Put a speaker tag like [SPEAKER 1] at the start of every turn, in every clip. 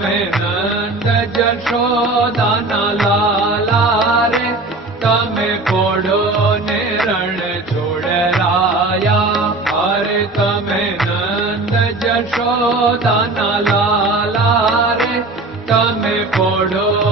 [SPEAKER 1] मे नन्द यशो रे तमे पोढो ने रण जशो दाना ला रे तमे पोढो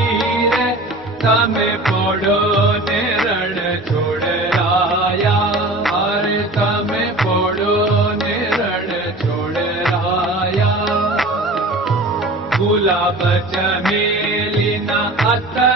[SPEAKER 1] ಮಾತ್ರ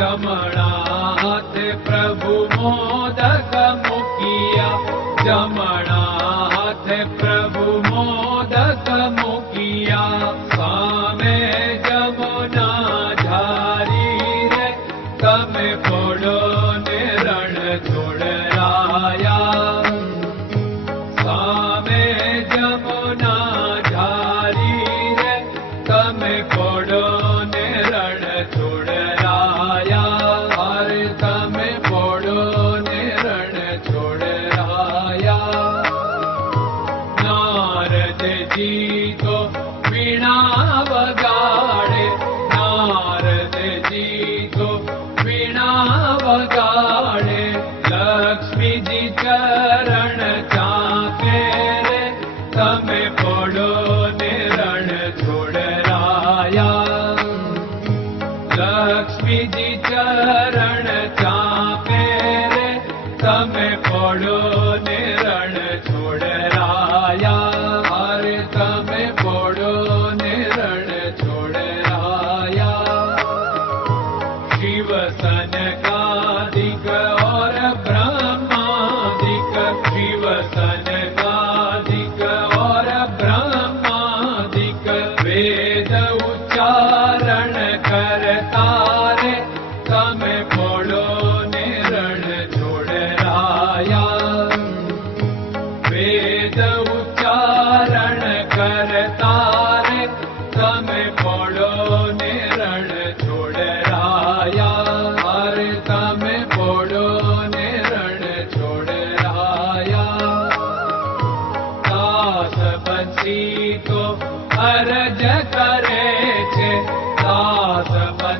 [SPEAKER 1] जनाथ प्रभु मोदक मुखिया। जमणाथ प्रभु मोदक मुखिया। सामे जमुना झारी रे तमे पड़ो पडोने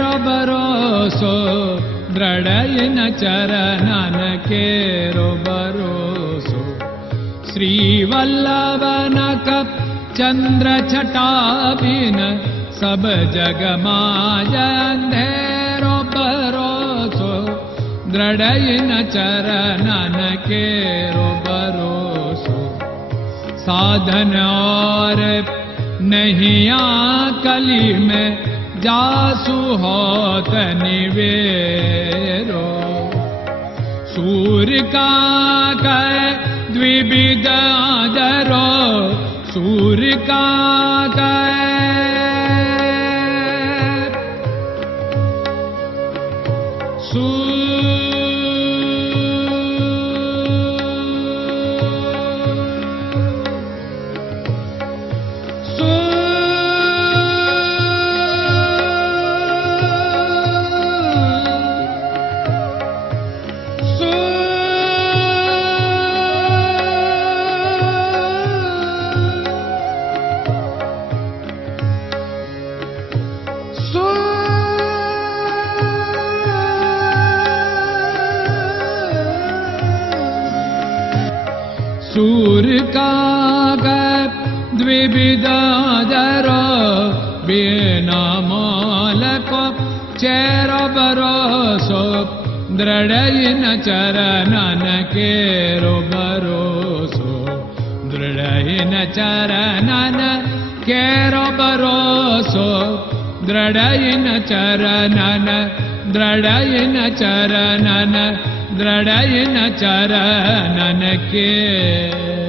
[SPEAKER 1] रो भरोसो द्रडयन चरनसो श्रीवल्लभ चन्द्र छटाभि सब जगमाजेरो भरोसो द्रढयन चरनो भरोसो साधन और नहीं आ कली में जासु होत निवेरो। सूर्य का कै द्विविध आदरो सूर्य का कै चेर बरोसो दृढयिन चरणन केरो बरोसो दृढयिन चरणन केरो बरोसो दृढयिन चरणन दृढयिन चरणन दृढयिन चरणन के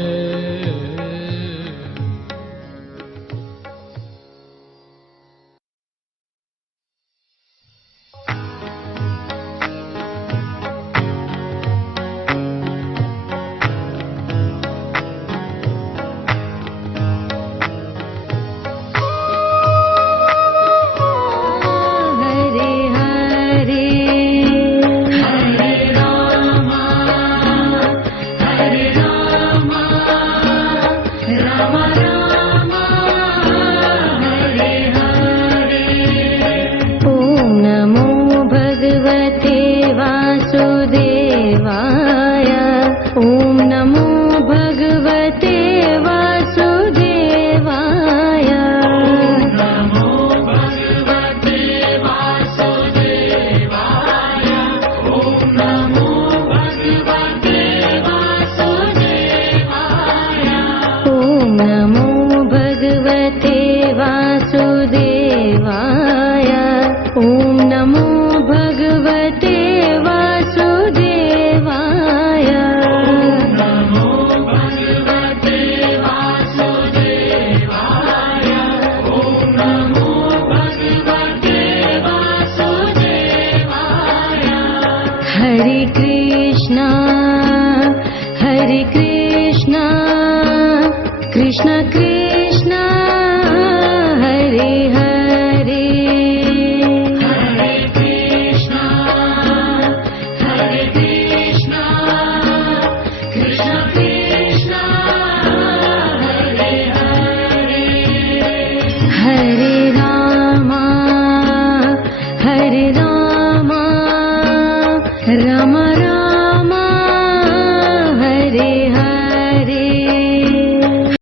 [SPEAKER 2] कृष्ण कृष्ण